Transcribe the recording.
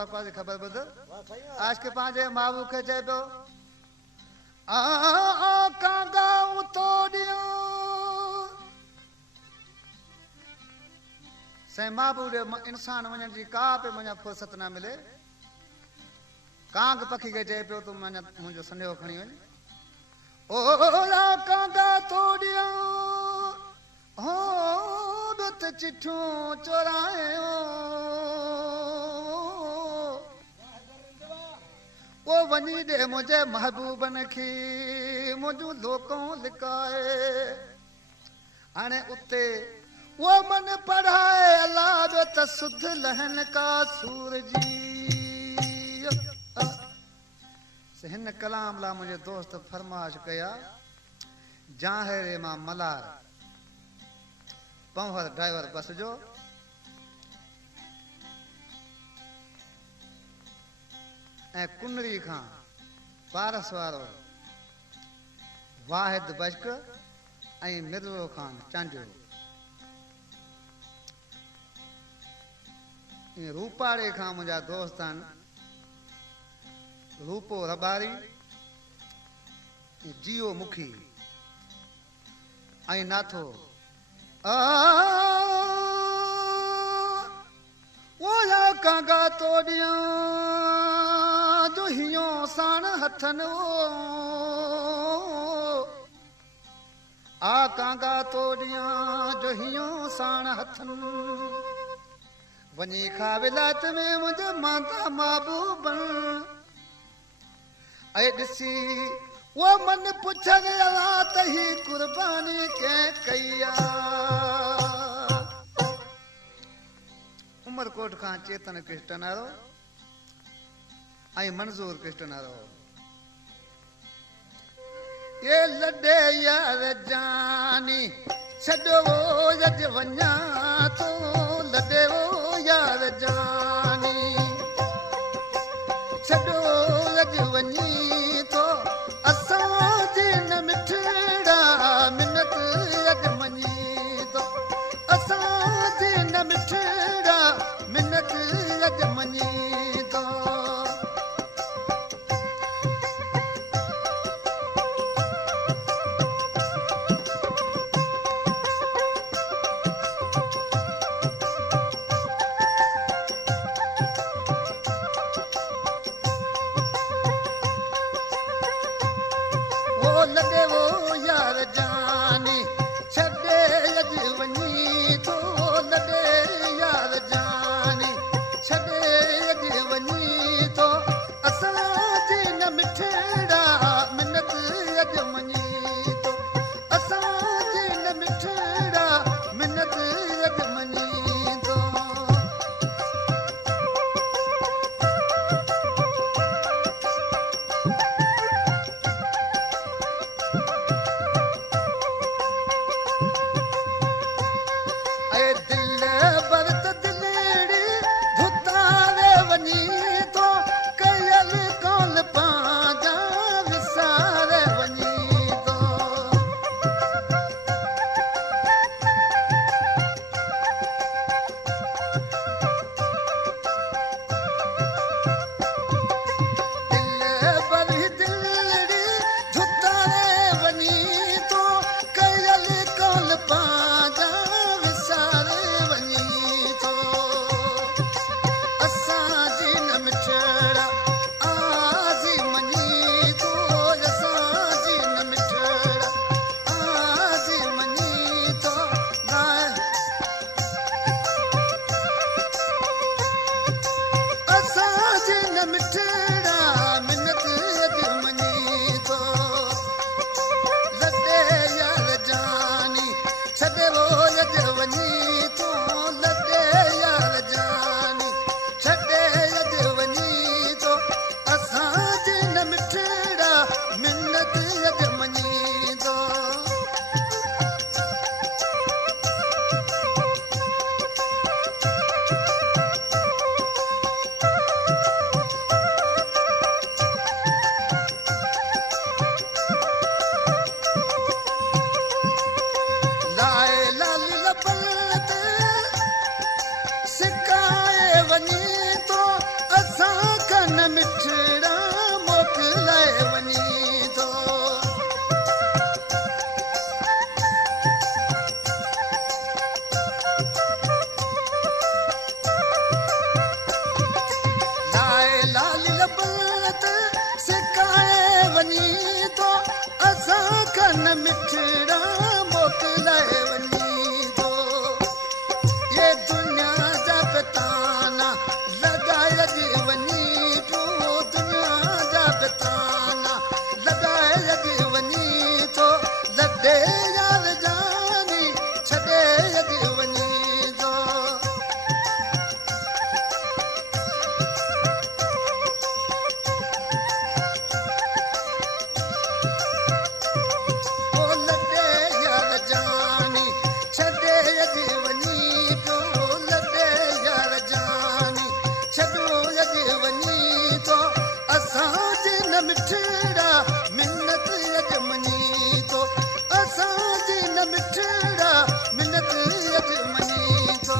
पकवा जी खबर बुध आज के पांजे माबू के चए पियो आ कांगा उतोड़ियो से माबू रे इंसान वञण जी का पे मुंहिंजा फुर्सत न मिले कांग पखी के चए पियो तूं मुंहिंजो संदेहो खणी वञ ओ कांगा तोड़ियो हो बित चिठियूं चोरायो ओ वञी ॾे मुंहिंजे महबूबन खे मुंहिंजूं लोकों लिकाए हाणे उते वो मन पढ़ाए अल्लाह जो त सुध लहन का सूरजी से हिन कलाम ला मुंहिंजे दोस्त फरमाइश कया जाहिर मां मलार पंवर ड्राइवर बस जो ऐं कुनरी खां पारस वारो वाहिद बश्क ऐं मिर्ज़ो खान चांजो रूपाड़े खां मुंहिंजा दोस्त आहिनि रूपो रबारी जियो मुखी ऐं नाथो ओला कांगा तोड़िया जो हियो साण हथन आ कांगा तोड़िया जो हियो साण हथन वञी खा विलायत में मुंहिंजा माता महबूबन ऐं ॾिसी वो मन पुछण अला त ही कुर्बानी के कया उमरकोट खां चेतन कृष्णनारो ऐं मंज़ूर कृष्णनारो ये लॾे यार जानी छॾो यज वञा तो लॾे वो यार जानी छॾो यज वञी तो असां जे न मिठड़ा मिनत यज मञी तो असां जे न मिठड़ा मिनत यज मञी तो मिठड़ा मोकिलाए वञी थो ये दुनिया जा पिताना लॻाए वञी थो दुनिया जा पिताना लॻाए वञी थो लॾे यार जानी छॾे वञी थो मिठड़ा मिन्नत यजमनी तो असांजी न मिठड़ा मिन्नत यजमनी तो